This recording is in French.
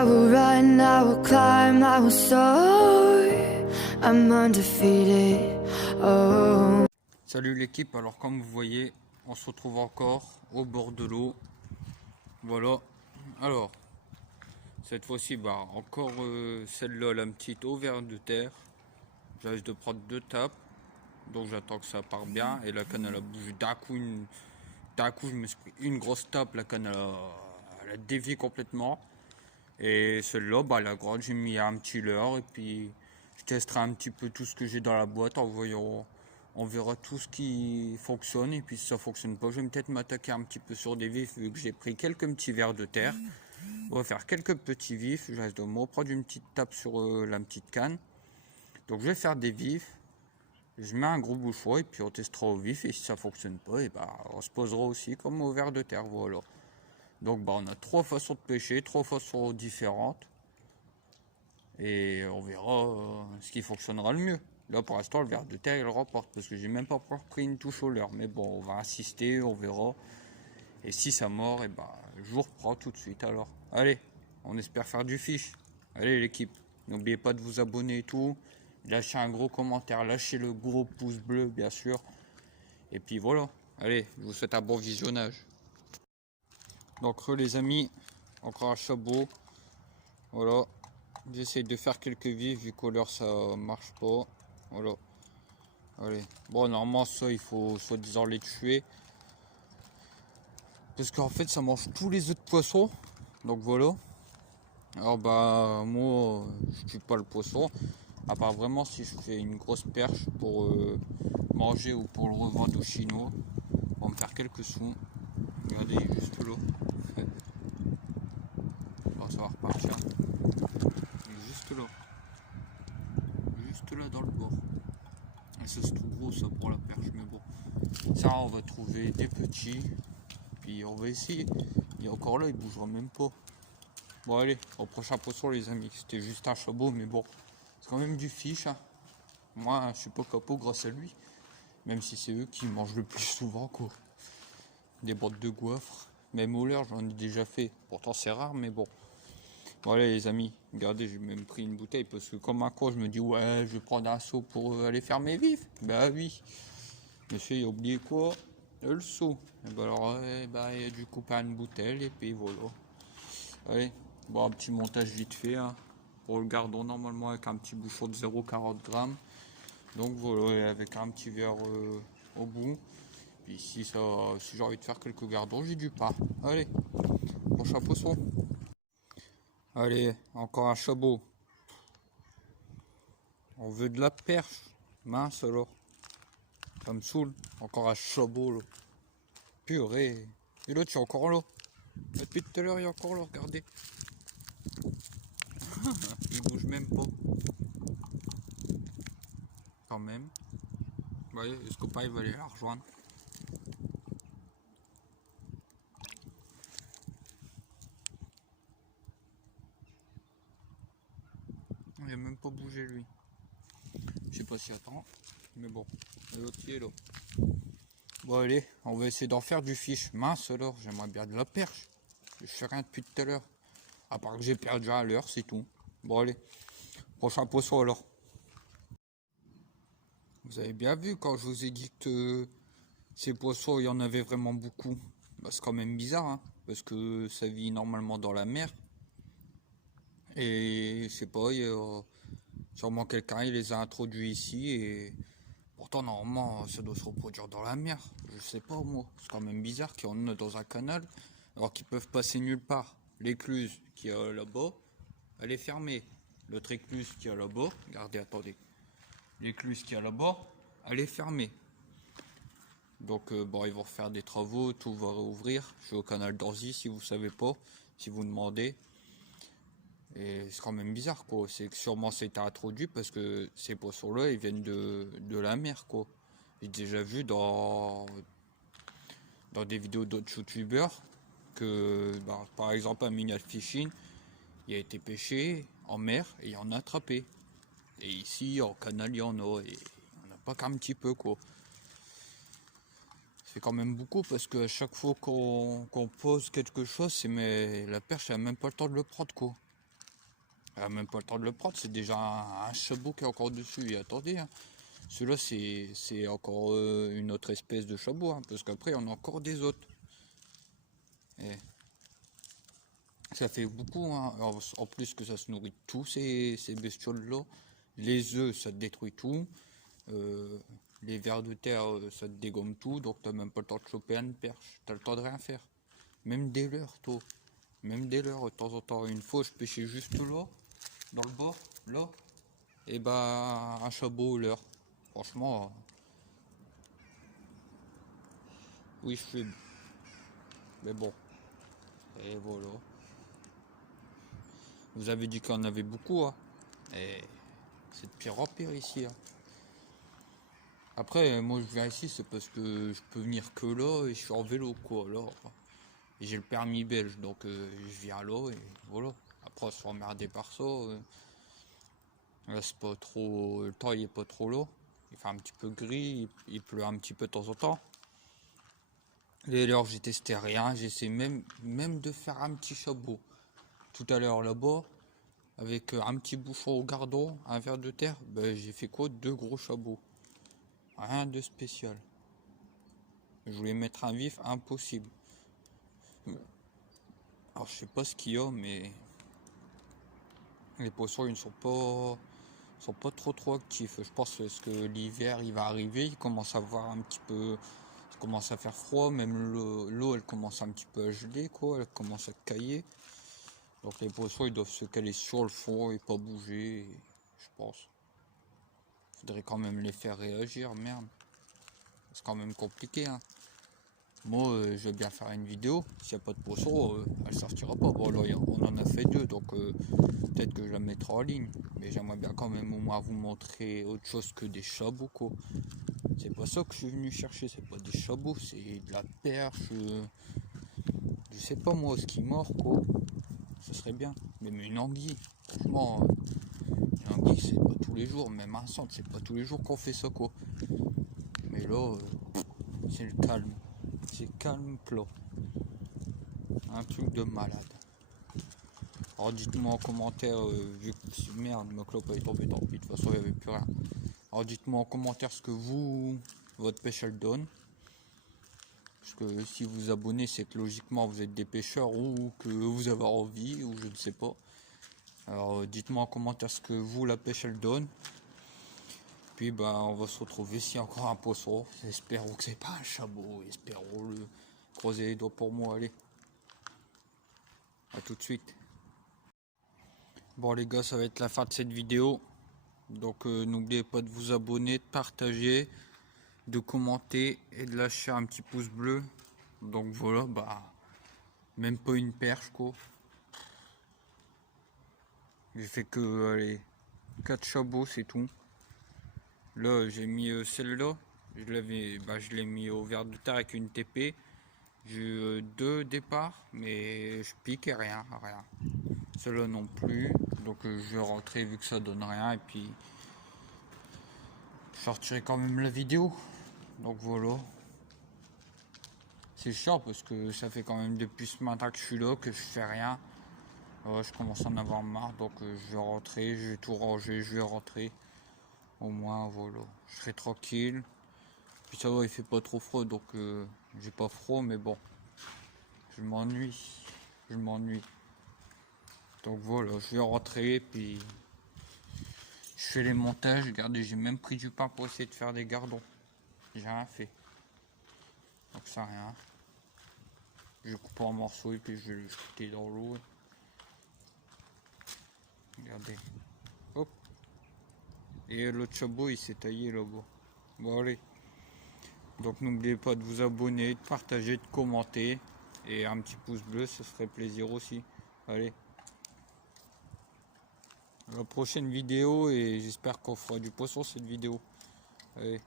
I will run, I will climb, I will soar. I'm undefeated. Oh. Salut l'équipe, alors comme vous voyez, on se retrouve encore au bord de l'eau. Voilà, alors cette fois-ci, encore celle-là, la petite eau vers de terre. J'arrive de prendre 2 tapes, donc j'attends que ça part bien. Et la canne elle a bougé d'un coup, je me suis pris une grosse tape, la canne elle a dévié complètement. Et celle-là, la grande, j'ai mis un petit leurre et puis je testerai un petit peu tout ce que j'ai dans la boîte en voyant. On verra tout ce qui fonctionne et puis si ça fonctionne pas, je vais peut-être m'attaquer un petit peu sur des vifs vu que j'ai pris quelques petits vers de terre. On va faire quelques petits vifs, je reste de me reprendre une petite tape sur la petite canne. Donc je vais faire des vifs, je mets un gros bouchon et puis on testera au vif et si ça fonctionne pas, et on se posera aussi comme au vers de terre, voilà. Donc on a 3 façons de pêcher, 3 façons différentes. Et on verra ce qui fonctionnera le mieux. Là pour l'instant le vers de terre il remporte parce que j'ai même pas encore pris une touche au leurre. Mais bon, on va insister, on verra. Et si ça mord, je vous reprends tout de suite alors. Allez, on espère faire du fish. Allez l'équipe, n'oubliez pas de vous abonner et tout. Lâchez un gros commentaire, lâchez le gros pouce bleu bien sûr. Et puis voilà, allez, je vous souhaite un bon visionnage. Donc les amis, encore un chabot. Voilà. J'essaye de faire quelques vifs vu qu'au leurre ça marche pas. Voilà. Allez. Bon, normalement, ça, il faut soi-disant les tuer. Parce qu'en fait, ça mange tous les œufs de poisson. Donc voilà. Alors, moi, je tue pas le poisson. À part vraiment si je fais une grosse perche pour manger ou pour le revendre aux Chinois. Pour me faire quelques sous. Regardez, il est juste là. Bon, ça va repartir. Il est juste là. Juste là dans le bord. Et ça c'est tout gros ça pour la perche, mais bon. Ça on va trouver des petits. Puis on va essayer. Et encore là il bougera même pas. Bon allez, au prochain poisson les amis. C'était juste un chabot mais bon. C'est quand même du fish. Hein. Moi je suis pas capot grâce à lui. Même si c'est eux qui mangent le plus souvent quoi. Des bottes de goiffres. Même au leurre j'en ai déjà fait. Pourtant c'est rare mais bon. Bon allez les amis, regardez j'ai même pris une bouteille parce que comme un con je me dis ouais je vais prendre un seau pour aller faire mes vifs. Bah oui. Monsieur il a oublié quoi? Le seau. Et alors il a dû couper une bouteille et puis voilà. Allez, bon un petit montage vite fait hein, pour le gardon normalement avec un petit bouchon de 0,40 grammes. Donc voilà, avec un petit verre au bout. Puis si j'ai envie de faire quelques gardons, j'ai du pain. Allez, prochain poisson. Allez, encore un chabot. On veut de la perche. Mince alors. Ça me saoule. Encore un chabot là. Purée. Et l'autre, il est encore là. Depuis tout à l'heure, il est encore là, regardez. Il bouge même pas. Quand même. Vous voyez, le copain il va aller la rejoindre. Il a même pas bougé lui. Je sais pas s'il attend. Mais bon. Et l'autre il est là. Bon allez, on va essayer d'en faire du fish. Mince alors, j'aimerais bien de la perche. Je fais rien depuis tout à l'heure. À part que j'ai perdu à l'heure, c'est tout. Bon allez, prochain poisson alors. Vous avez bien vu quand je vous ai dit que ces poissons, il y en avait vraiment beaucoup. C'est quand même bizarre, hein, parce que ça vit normalement dans la mer. Et je sais pas, il y a sûrement quelqu'un il les a introduits ici et pourtant normalement ça doit se reproduire dans la mer. Je sais pas moi, c'est quand même bizarre qu'il y en a dans un canal alors qu'ils peuvent passer nulle part. L'écluse qui est là-bas, elle est fermée. L'autre écluse qui est là-bas, regardez, attendez. L'écluse qui est là-bas, elle est fermée. Donc ils vont faire des travaux, tout va réouvrir. Je suis au canal d'Orzy si vous savez pas, si vous demandez. Et c'est quand même bizarre quoi, c'est que sûrement c'était introduit parce que ces poissons-là ils viennent de la mer quoi. J'ai déjà vu dans des vidéos d'autres youtubeurs que par exemple un minial fishing il a été pêché en mer et il en a attrapé. Et ici en canal il y en a et il n'y en a pas qu'un petit peu quoi. C'est quand même beaucoup parce qu'à chaque fois qu'on pose quelque chose, mais la perche elle a même pas le temps de le prendre quoi. Elle a même pas le temps de le prendre, c'est déjà un chabot qui est encore dessus. Et attendez, hein, celui-là c'est encore une autre espèce de chabot, hein, parce qu'après on a encore des autres. Et ça fait beaucoup, hein. En plus que ça se nourrit de tous ces bestioles-là. Les œufs, ça te détruit tout. Les vers de terre, ça te dégomme tout. Donc t'as même pas le temps de choper une perche. T'as le temps de rien faire. Même des leurres, toi. Même des leurres, de temps en temps. Une fois, je pêchais juste là, dans le bord, là. Et bah, un chabot leurre. Franchement, oui, je fais. Mais bon. Et voilà. Vous avez dit qu'il y en avait beaucoup, hein. Et c'est de pire en pire ici, hein. Après, moi je viens ici, c'est parce que je peux venir que là et je suis en vélo, quoi. Là, et j'ai le permis belge, donc je viens là et voilà. Après, se faire emmerder par ça. Là, c'est pas trop. Le temps, il est pas trop là. Il fait un petit peu gris, il pleut un petit peu de temps en temps. Et alors, j'ai testé rien, j'essaie même de faire un petit chabot. Tout à l'heure là-bas, avec un petit bouchon au gardon, un verre de terre, ben, j'ai fait quoi? 2 gros chabots. Rien de spécial. Je voulais mettre un vif, impossible. Alors je sais pas ce qu'il y a, mais les poissons ils ne sont pas trop actifs. Je pense que parce que l'hiver il va arriver, il commence à avoir un petit peu, il commence à faire froid, même l'eau elle commence un petit peu à geler, quoi, elle commence à cailler. Donc les poissons ils doivent se caler sur le fond et pas bouger, je pense. Faudrait quand même les faire réagir, merde. C'est quand même compliqué, hein. Moi, je vais bien faire une vidéo. S'il n'y a pas de poisson, elle sortira pas. Bon, là, on en a fait 2, donc peut-être que je la mettrai en ligne. Mais j'aimerais bien quand même au moins vous montrer autre chose que des chabots, quoi. C'est pas ça que je suis venu chercher, c'est pas des chabots, c'est de la perche. Je sais pas moi, ce qui mord, quoi. Ça serait bien. Même une anguille. Franchement, une anguille, c'est pas tous les jours. Même un centre, c'est pas tous les jours qu'on fait ça, quoi. Mais là, c'est le calme. C'est calme plat. Un truc de malade. Alors dites-moi en commentaire, vu que merde, ma clope est tombée, tant pis, de toute façon il n'y avait plus rien. Alors dites-moi en commentaire ce que votre pêche elle donne. Parce que si vous vous abonnez, c'est que logiquement vous êtes des pêcheurs ou que vous avez envie, ou je ne sais pas. Alors dites-moi en commentaire ce que la pêche elle donne. Puis ben on va se retrouver s'il y a encore un poisson. Espérons que c'est pas un chabot, espérons-le. Croisez les doigts pour moi, allez. A tout de suite. Bon les gars, ça va être la fin de cette vidéo. Donc n'oubliez pas de vous abonner, de partager, de commenter et de lâcher un petit pouce bleu. Donc voilà, bah même pas une perche, quoi. J'ai fait que allez, 4 chabots, c'est tout. Là j'ai mis celle-là. Je l'ai mis au verre de terre avec une TP. J'ai eu 2 départs, mais je piquais rien. Celle-là non plus. Donc je vais rentrer vu que ça donne rien et puis je sortirai quand même la vidéo. Donc voilà. C'est chiant parce que ça fait quand même depuis ce matin que je suis là, que je fais rien. Je commence à en avoir marre, donc je vais rentrer, je vais tout ranger, je vais rentrer. Au moins voilà, je serai tranquille. Puis ça va, il fait pas trop froid, donc j'ai pas froid, mais bon. Je m'ennuie. Donc voilà, je vais rentrer, puis je fais les montages. Regardez, j'ai même pris du pain pour essayer de faire des gardons. J'ai rien fait. Donc ça rien. Je coupe en morceaux et puis je vais le jeter dans l'eau. Regardez. Hop. Et l'autre chabot il s'est taillé là-bas. Bon allez. Donc n'oubliez pas de vous abonner, de partager, de commenter. Et un petit pouce bleu, ça serait plaisir aussi. Allez. À la prochaine vidéo et j'espère qu'on fera du poisson cette vidéo. Allez.